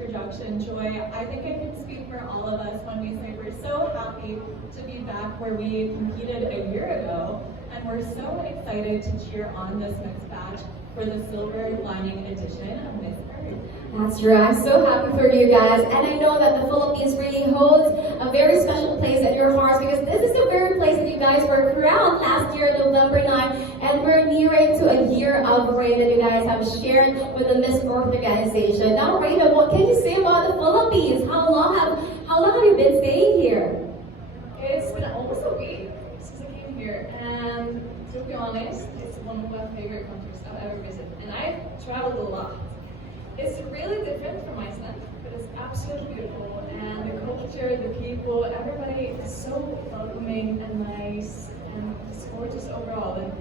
introduction, Joy. I think I can speak for all of us when we say we're so happy to be back where we competed a year ago, and we're so excited to cheer on this mixed batch for the silver lining edition of Miss Earth. That's true. I'm so happy for you guys, and I know that the Philippines really holds a very special place at your hearts because this is the very place that you guys were crowned last year, November 9, and we're nearing to a year of reign that you guys have shared with the Miss Earth organization. Now, Raina, what can you say about the Philippines? How long have you been staying here? It's been almost a week since I came here, and to be honest, it's one of my favorite countries I've ever visited, and I've traveled a lot. It's really different from Iceland, but it's absolutely beautiful, and the culture, the people, everybody is so welcoming and nice, and it's gorgeous overall. And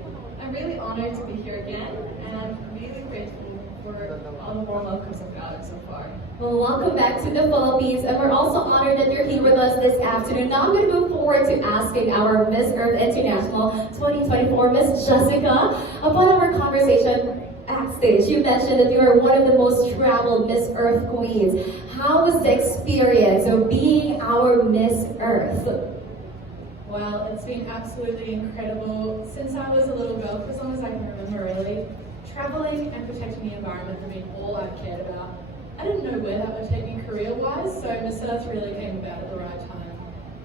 I'm really honored to be here again, and really grateful for all the warm welcomes I've gotten so far. Well, welcome back to the Philippines, and we're also honored that you're here with us this afternoon. Now I'm going to move forward to asking our Miss Earth International 2024, Miss Jessica, upon our conversation backstage. You mentioned that you are one of the most traveled Miss Earth queens. How was the experience of being our Miss Earth? Well, it's been absolutely incredible since I was a little girl, for as long as I can remember really. Traveling and protecting the environment have been all I've cared about. I didn't know where that would take me career-wise, so Miss Earth really came about at the right time.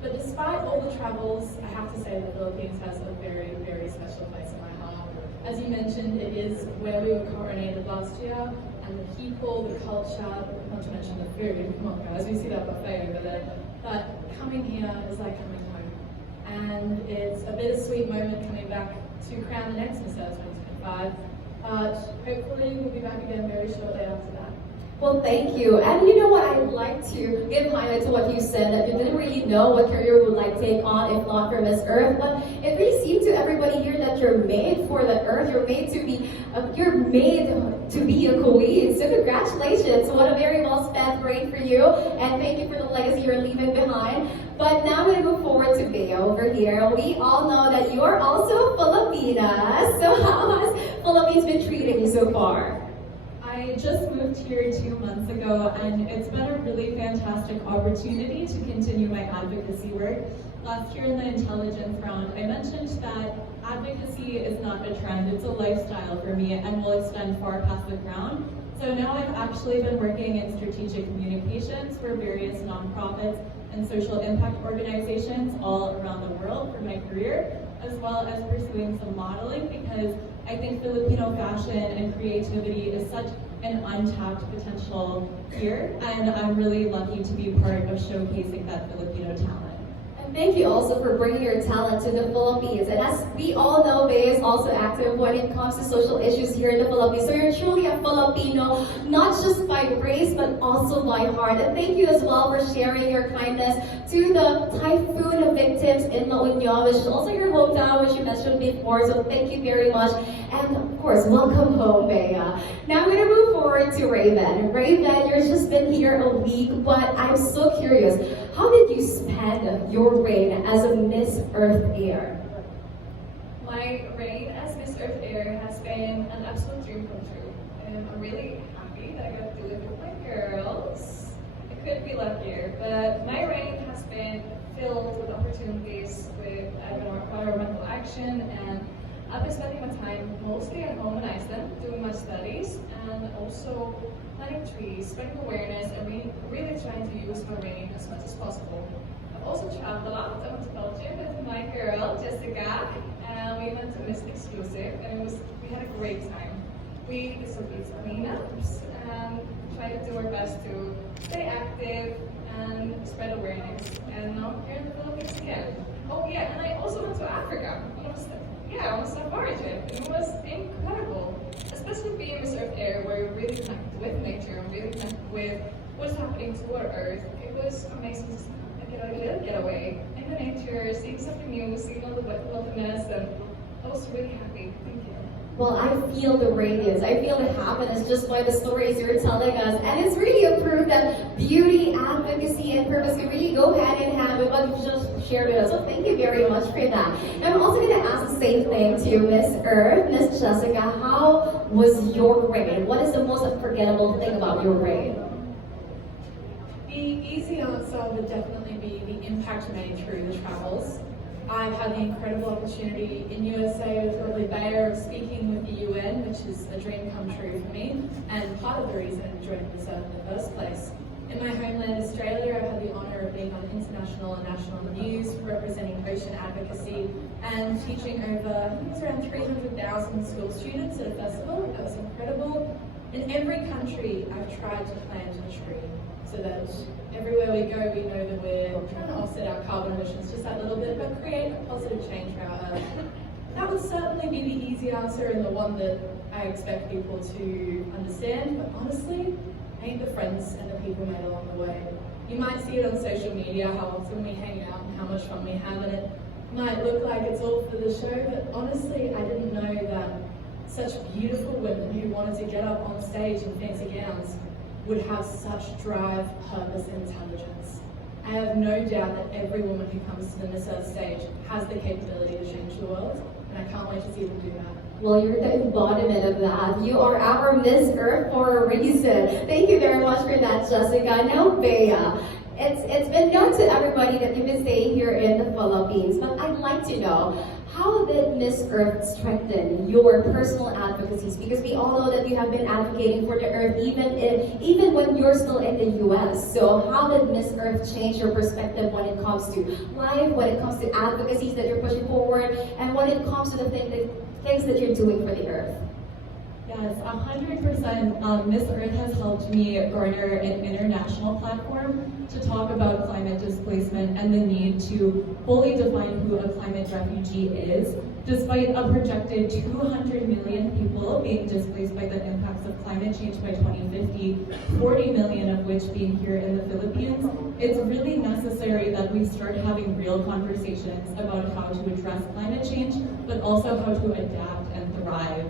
But despite all the travels, I have to say the Philippines has a very, very special place in my heart. As you mentioned, it is where we were coronated last year, and the people, the culture, not to mention the food, come on guys, we see that buffet over there. But coming here is like coming home. And it's a bittersweet moment coming back to crown the next Miss Earth 2025. But hopefully we'll be back again very shortly after that. Well, thank you. And you know what, I'd like to give highlight to what you said, that you didn't really know what career you would like take on if not for Miss Earth. But it really seemed to everybody here that you're made for the Earth. You're made to be a queen. So congratulations. What a very well spent reign for you. And thank you for the legacy you're leaving behind. But now I'm going to move forward to Bea over here. We all know that you are also a Filipina. So how has Philippines been treating you so far? I just moved here 2 months ago, and it's been a really fantastic opportunity to continue my advocacy work. Last year in the intelligence round, I mentioned that advocacy is not a trend, it's a lifestyle for me and will extend far past the crown. So now I've actually been working in strategic communications for various nonprofits and social impact organizations all around the world for my career, as well as pursuing some modeling, because I think Filipino fashion and creativity is such an untapped potential here, and I'm really lucky to be part of showcasing that Filipino talent. And thank you also for bringing your talent to the Philippines. And as we all know, Bea is also active when it comes to social issues here in the Philippines. So you're truly a Filipino, not just by race, but also by heart. And thank you as well for sharing your kindness to the typhoon victims in La Union, which is also your hometown, which you mentioned before. So thank you very much. And of course, welcome home, Bea. Now I'm going to move forward to Raven. Raven, you've just been here a week, but I'm so curious. How did you spend your reign as a Miss Earth Air? My reign as Miss Earth Air has been an absolute dream come true, and I'm really happy that I got to do it with my girls. I couldn't be luckier, but my reign has been filled with opportunities with environmental action, and I've been spending my time mostly at home in Iceland doing my studies and also planting trees, spreading awareness, and really trying to use my reign as much as possible. I've also traveled a lot. I went to Belgium with my girl, Jessica, and we went to Miss Exclusive, and we had a great time. We did some pizza cleanups and tried to do our best to stay active and spread awareness. And now I'm here in the Philippines again. Oh yeah, and I also went to Africa. On a safari trip. It was incredible, especially being Miss Earth Air, where you're really connected with nature and really connected with what's happening to our Earth. It was amazing to get a little getaway in the nature, seeing something new, seeing all the wilderness, and I was really happy. Thank you. Well, I feel the radiance, I feel the happiness just by the stories you're telling us. And it's really a proof that beauty, advocacy, and purpose can really go hand in hand with what you just shared with us. So thank you very much for that. And I'm also going to ask the same thing to Miss Earth, Miss Jessica. How was your reign? What is the most unforgettable thing about your reign? The easy answer would definitely be the impact made through the travels. I've had the incredible opportunity in USA with Lovely Bayer of speaking with the UN, which is a dream come true for me, and part of the reason I joined the in the first place. In my homeland Australia, I've had the honour of being on international and national news, representing ocean advocacy, and teaching over, I think it was around 300,000 school students at a festival. That was incredible. In every country, I've tried to plant a tree, so that everywhere we go, we know that we're trying to offset our carbon emissions just that little bit, but create a positive change for our Earth. That would certainly be the easy answer and the one that I expect people to understand, but honestly, I ain't the friends and the people made along the way. You might see it on social media, how often we hang out and how much fun we have, and it might look like it's all for the show, but honestly, I didn't know that such beautiful women who wanted to get up on stage in fancy gowns would have such drive, purpose, and intelligence. I have no doubt that every woman who comes to the Miss Earth stage has the capability to change the world, and I can't wait to see them do that. Well, you're the embodiment of that. You are our Miss Earth for a reason. Thank you very much for that, Jessica. Now, Bea, it's been known to everybody that you've been staying here in the Philippines, but I'd like to know, how did Miss Earth strengthen your personal advocacies? Because we all know that you have been advocating for the Earth even when you're still in the US. So how did Miss Earth change your perspective when it comes to life, when it comes to advocacies that you're pushing forward, and when it comes to the things that you're doing for the Earth? Yes, 100%. Miss Earth has helped me garner an international platform to talk about climate displacement and the need to fully define who a climate refugee is. Despite a projected 200 million people being displaced by the impacts of climate change by 2050, 40 million of which being here in the Philippines, it's really necessary that we start having real conversations about how to address climate change, but also how to adapt and thrive.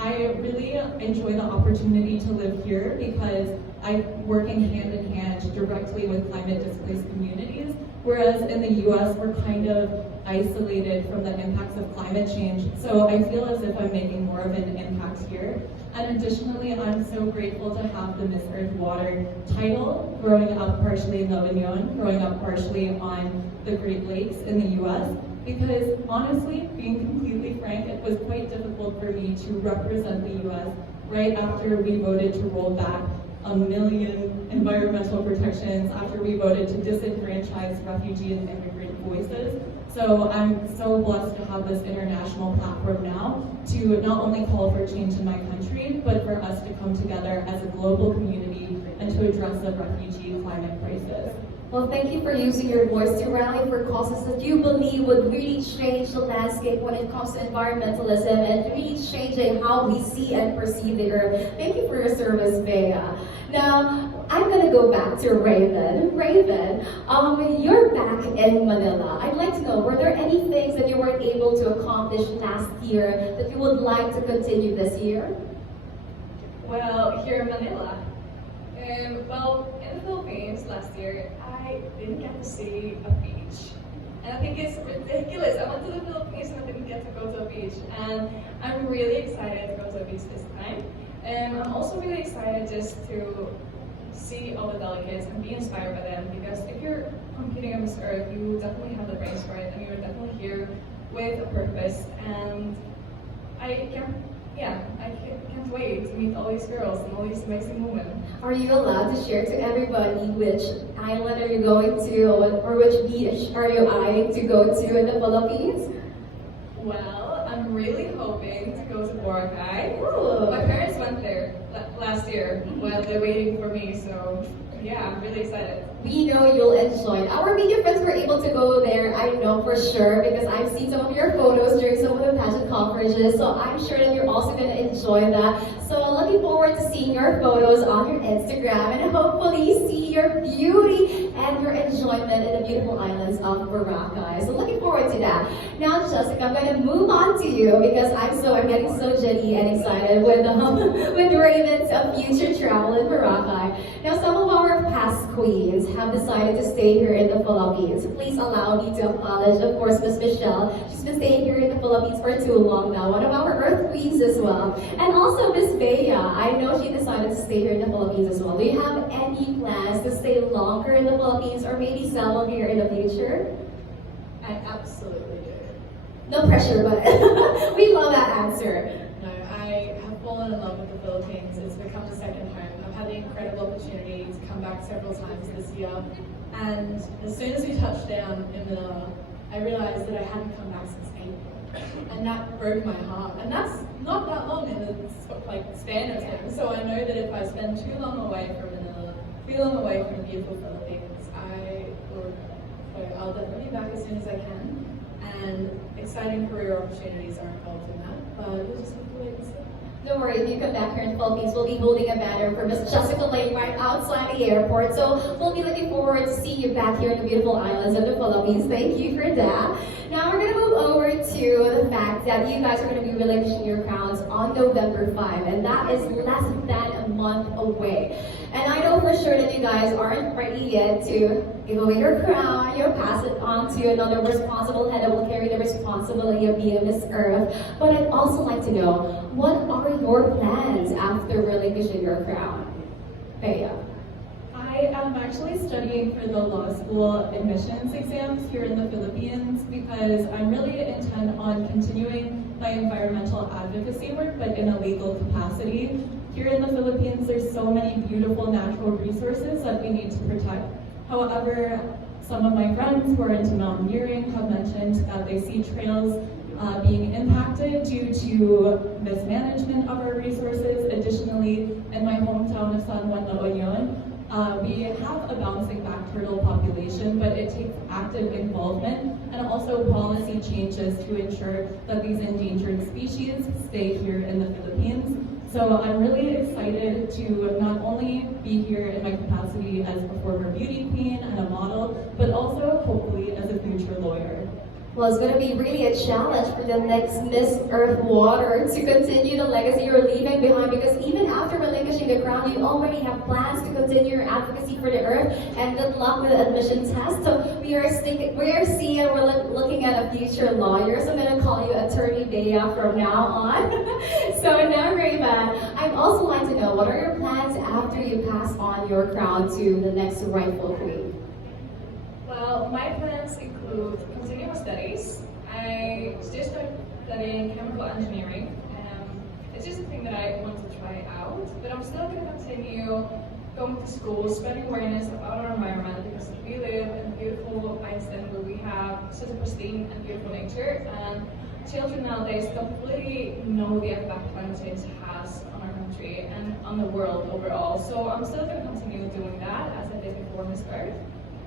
I really enjoy the opportunity to live here because I'm working hand in hand directly with climate displaced communities, whereas in the US we're kind of isolated from the impacts of climate change. So I feel as if I'm making more of an impact here. And additionally, I'm so grateful to have the Miss Earth Water title, growing up partially in La Union, growing up partially on the Great Lakes in the US. Because honestly, being completely frank, it was quite difficult for me to represent the US right after we voted to roll back 1 million environmental protections, after we voted to disenfranchise refugee and immigrant voices. So I'm so blessed to have this international platform now to not only call for change in my country, but for us to come together as a global community and to address the refugee climate crisis. Well, thank you for using your voice to rally for causes that you believe would really change the landscape when it comes to environmentalism and really changing how we see and perceive the Earth. Thank you for your service, Bea. Now, I'm going to go back to Raven. Raven, you're back in Manila. I'd like to know, were there any things that you were able to accomplish last year that you would like to continue this year? Well, here in Manila. Well, in the Philippines last year, I didn't get to see a beach. And I think it's ridiculous. I went to the Philippines and I didn't get to go to a beach. And I'm really excited to go to a beach this time. And I'm also really excited just to see all the delegates and be inspired by them, because if you're competing on this Earth, you definitely have the brains for it, and you're definitely here with a purpose. And I can't wait to meet all these girls and all these amazing women. Are you allowed to share to everybody which island are you going to, or which beach are you eyeing to go to in the Philippines? Well, I'm really hoping to go to Boracay. Ooh. My parents went there last year while they're waiting for me, so yeah, I'm really excited. We know you'll enjoy it. Our media friends were able to go there, I know for sure, because I've seen some of your photos during some of the pageant conferences, so I'm sure that you're also going to enjoy that. So looking forward to seeing your photos on your Instagram and hopefully see your beauty and your enjoyment in the beautiful islands of Boracay. So looking forward to that. Now, Jessica, I'm going to move on to you because I'm getting so giddy and excited with Raven's future travel in Boracay. Now, some of our past queens have decided to stay here in the Philippines. Please allow me to acknowledge, of course, Miss Michelle. She's been staying here in the Philippines for too long now, one of our Earth Queens as well. And also Miss Bea, I know she decided to stay here in the Philippines as well. Do you have any plans to stay longer in the Philippines or maybe settle here in the future? I absolutely do. No pressure, but we love that answer. No, I have fallen in love with the Philippines. It's become a second home. I've had the incredible opportunity to come back several times this year. And as soon as we touched down in Manila, I realized that I hadn't come back since April. And that broke my heart. And that's not that long in the span of time. So I know that if I spend too long away from Manila, too long away from the beautiful Philippines, I will regret it. So I'll definitely be back as soon as I can. And exciting career opportunities are involved in that. But we'll just have to wait and see. Don't worry, if you come back here in the Philippines, we'll be holding a banner for Miss Jessica Lane right outside the airport. So we'll be looking forward to see you back here in the beautiful islands of the Philippines. Thank you for that. Now we're going to move over to the fact that you guys are going to be relinquishing your crowns on November 5, and that is less than a month away. And I know for sure that you guys aren't ready yet to give away your crown, you'll pass it on to another responsible head that will carry the responsibility of being Miss Earth. But I'd also like to know, what are your plans after relinquishing your crown? Bea. I am actually studying for the law school admissions exams here in the Philippines because I'm really intent on continuing my environmental advocacy work, but in a legal capacity. Here in the Philippines, there's so many beautiful natural resources that we need to protect. However, some of my friends who are into mountaineering have mentioned that they see trails being impacted due to mismanagement of our resources. Additionally, in my hometown of San Juan, La Union, we have a bouncing back turtle population, but it takes active involvement and also policy changes to ensure that these endangered species stay here in the Philippines. So I'm really excited to not only be here in my capacity as a former beauty queen and a model, but also hopefully as a future lawyer. Well, it's going to be really a challenge for the next Miss Earth Water to continue the legacy you're leaving behind, because even after relinquishing the crown, you already have plans to continue your advocacy for the Earth, and good luck with the admission test. So we are looking at a future lawyer, so I'm going to call you Attorney Bea from now on. So now, Raven, I'd also like to know, what are your plans after you pass on your crown to the next rightful queen? Well, my plans include continuing my studies. I just started studying chemical engineering. It's just a thing that I want to try out, but I'm still going to continue going to school, spreading awareness about our environment, because we live in beautiful Iceland where we have such a pristine and beautiful nature, and children nowadays don't really know the impact climate change has on our country and on the world overall. So I'm still going to continue doing that as I did before Miss Earth,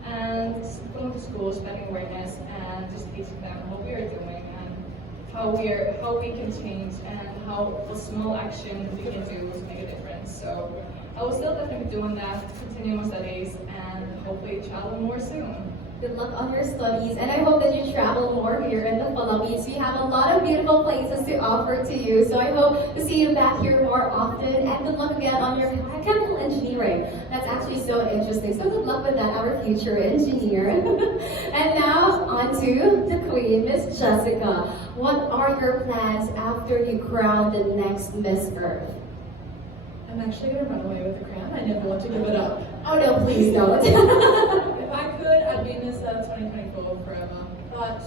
and going to school, spreading awareness, and just teaching them what we are doing and how we can change and how a small action we can do to make a difference. So I will still definitely be doing that, continue my studies, and hopefully travel more soon. Good luck on your studies, and I hope that you travel more here in the Philippines. We have a lot of beautiful places to offer to you, so I hope to see you back here more often, and good luck again on your chemical engineering. That's actually so interesting, so good luck with that, our future engineer. And now, on to the Queen, Miss Jessica. What are your plans after you crown the next Miss Earth? I'm actually going to run away with the crown. I never want to give it up. Oh no, please don't. If I could, I'd be Miss 2024 forever. But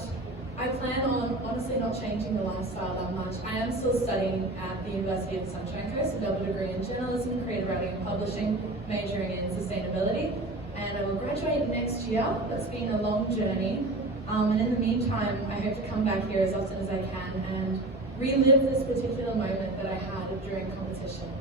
I plan on honestly not changing the lifestyle that much. I am still studying at the University of the Sunshine Coast, a double degree in journalism, creative writing and publishing, majoring in sustainability. And I will graduate next year. That's been a long journey. And in the meantime, I hope to come back here as often as I can and relive this particular moment that I had during competition.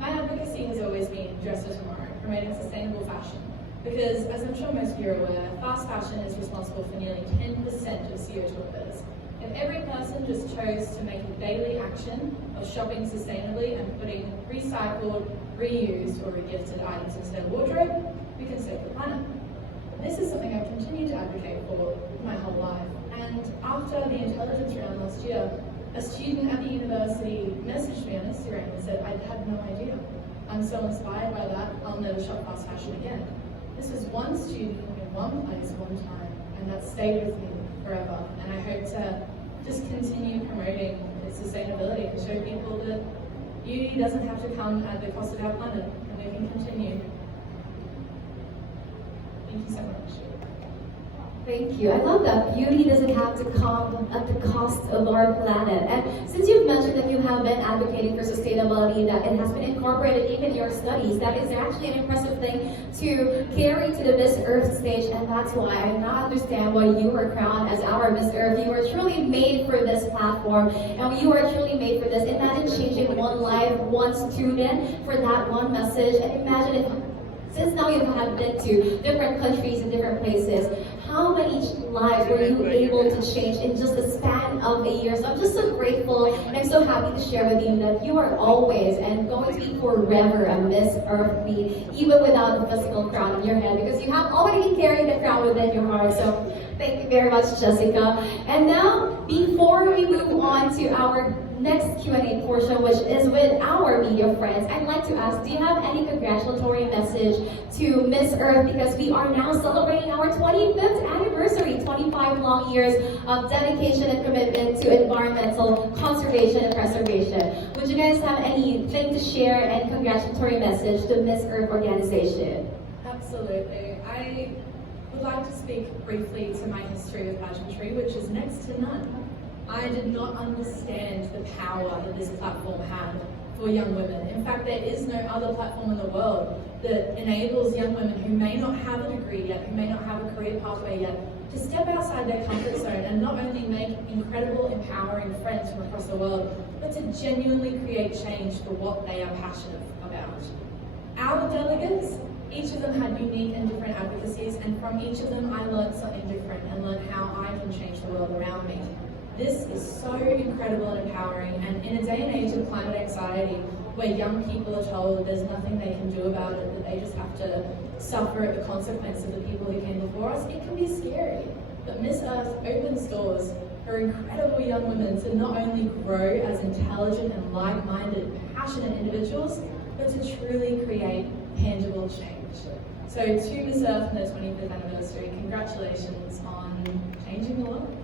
My advocacy has always been dress for tomorrow, promoting sustainable fashion. Because, as I'm sure most of you are aware, fast fashion is responsible for nearly 10% of CO2 emitters. If every person just chose to make a daily action of shopping sustainably and putting recycled, reused, or regifted items into their wardrobe, we can save the planet. This is something I've continued to advocate for my whole life. And after the intelligence round last year, a student at the university messaged me on Instagram and said, I had no idea. I'm so inspired by that, I'll never shop fast fashion again. This was one student in one place, one time, and that stayed with me forever. And I hope to just continue promoting its sustainability and show people that beauty doesn't have to come at the cost of our planet, and we can continue. Thank you so much. Thank you. I love that. Beauty doesn't have to come at the cost of our planet. And since you've mentioned that you have been advocating for sustainability, that it has been incorporated even in your studies, that is actually an impressive thing to carry to the Miss Earth stage. And that's why I now understand why you were crowned as our Miss Earth. You were truly made for this platform, and you are truly made for this. Imagine changing one life, one student for that one message. And imagine if, since now you have been to different countries and different places, how many lives were you able to change in just a span of a year? So I'm just so grateful, and I'm so happy to share with you that you are always and going to be forever a Miss Earth Bee, even without a physical crown on your head, because you have already been carrying the crown within your heart. So thank you very much, Jessica. And now, before we move on to our next Q&A portion, which is with our media friends, I'd like to ask, do you have any congratulatory message to Miss Earth? Because we are now celebrating our 25th anniversary, 25 long years of dedication and commitment to environmental conservation and preservation. Would you guys have anything to share and congratulatory message to Miss Earth organization? Absolutely. I would like to speak briefly to my history of pageantry, which is next to none. I did not understand the power that this platform had for young women. In fact, there is no other platform in the world that enables young women who may not have a degree yet, who may not have a career pathway yet, to step outside their comfort zone and not only make incredible, empowering friends from across the world, but to genuinely create change for what they are passionate about. Our delegates, each of them had unique and different advocacies, and from each of them I learned something different and learned how I can change the world around me. This is so incredible and empowering, and in a day and age of climate anxiety, where young people are told there's nothing they can do about it, that they just have to suffer at the consequence of the people who came before us, it can be scary. But Miss Earth opens doors for incredible young women to not only grow as intelligent and like-minded, passionate individuals, but to truly create tangible change. So to Miss Earth and their 25th anniversary, congratulations on changing the world.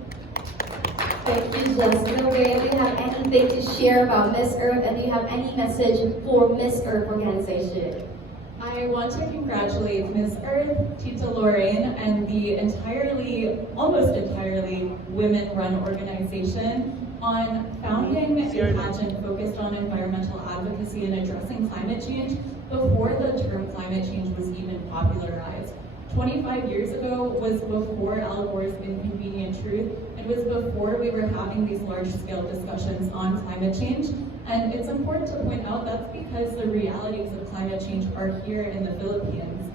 Thank you, Jessica. Ray, do you have anything to share about Miss Earth, and do you have any message for Miss Earth organization? I want to congratulate Miss Earth, Tita Lorraine, and the almost entirely women-run organization on founding a pageant focused on environmental advocacy and addressing climate change before the term climate change was even popularized. 25 years ago was before Al Gore's Inconvenient Truth. It was before we were having these large-scale discussions on climate change. And it's important to point out that's because the realities of climate change are here in the Philippines.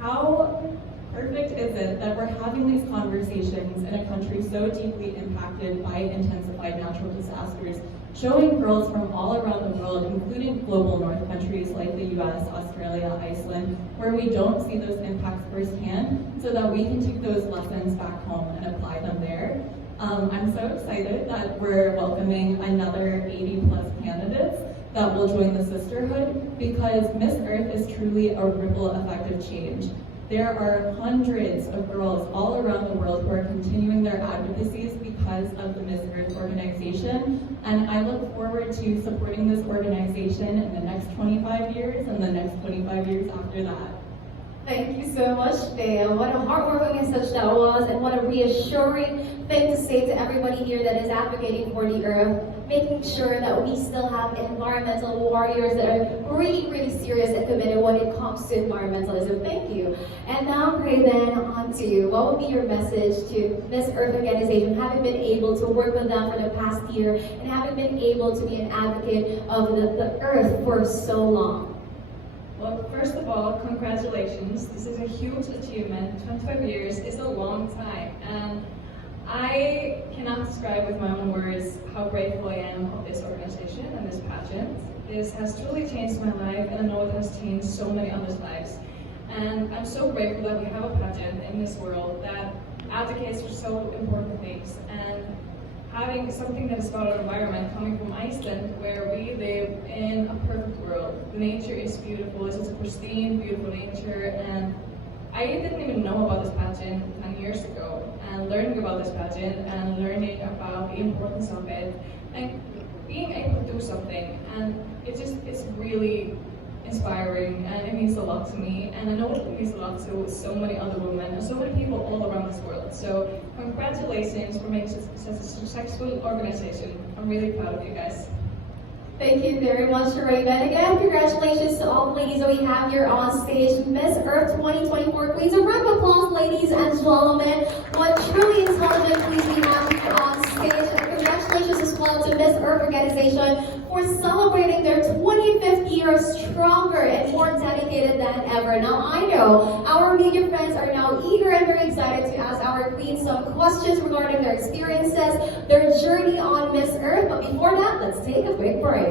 How perfect is it that we're having these conversations in a country so deeply impacted by intensified natural disasters, showing girls from all around the world, including global north countries like the US, Australia, Iceland, where we don't see those impacts firsthand, so that we can take those lessons back home and apply them there. I'm so excited that we're welcoming another 80+ candidates that will join the sisterhood, because Miss Earth is truly a ripple effect of change. There are hundreds of girls all around the world who are continuing their advocacies because of the Miss Earth organization, and I look forward to supporting this organization in the next 25 years and the next 25 years after that. Thank you so much, Thea. What a heartwarming message that was, and what a reassuring thing to say to everybody here that is advocating for the earth, making sure that we still have environmental warriors that are really, really serious and committed when it comes to environmentalism. Thank you. And now, pray then on to you. What would be your message to Miss Earth organization, having been able to work with them for the past year and having been able to be an advocate of the earth for so long? Well, first of all, congratulations. This is a huge achievement. 25 years is a long time, and I cannot describe with my own words how grateful I am of this organization and this pageant. This has truly changed my life, and I know it has changed so many others' lives. And I'm so grateful that we have a pageant in this world that advocates for so important things. And having something that is about our environment, coming from Iceland, where we live in a perfect world. Nature is beautiful, it's a pristine, beautiful nature, and I didn't even know about this pageant 10 years ago, and learning about this pageant and learning about the importance of it, and being able to do something, and it's really inspiring, and it means a lot to me, and I know it means a lot to so many other women and so many people all around this world. So congratulations for making such a successful organization. I'm really proud of you guys. Thank you very much, Raven. Again, congratulations to all the ladies that we have here on stage. Miss Earth 2024 Queens. A round of applause, ladies and gentlemen. What truly intelligent queens we have here on stage. And congratulations as well to Miss Earth organization for celebrating their 25th year stronger and more dedicated than ever. Now, I know our media friends are now eager and very excited to ask our queens some questions regarding their experiences, their journey on Miss Earth. But before that, let's take a quick break.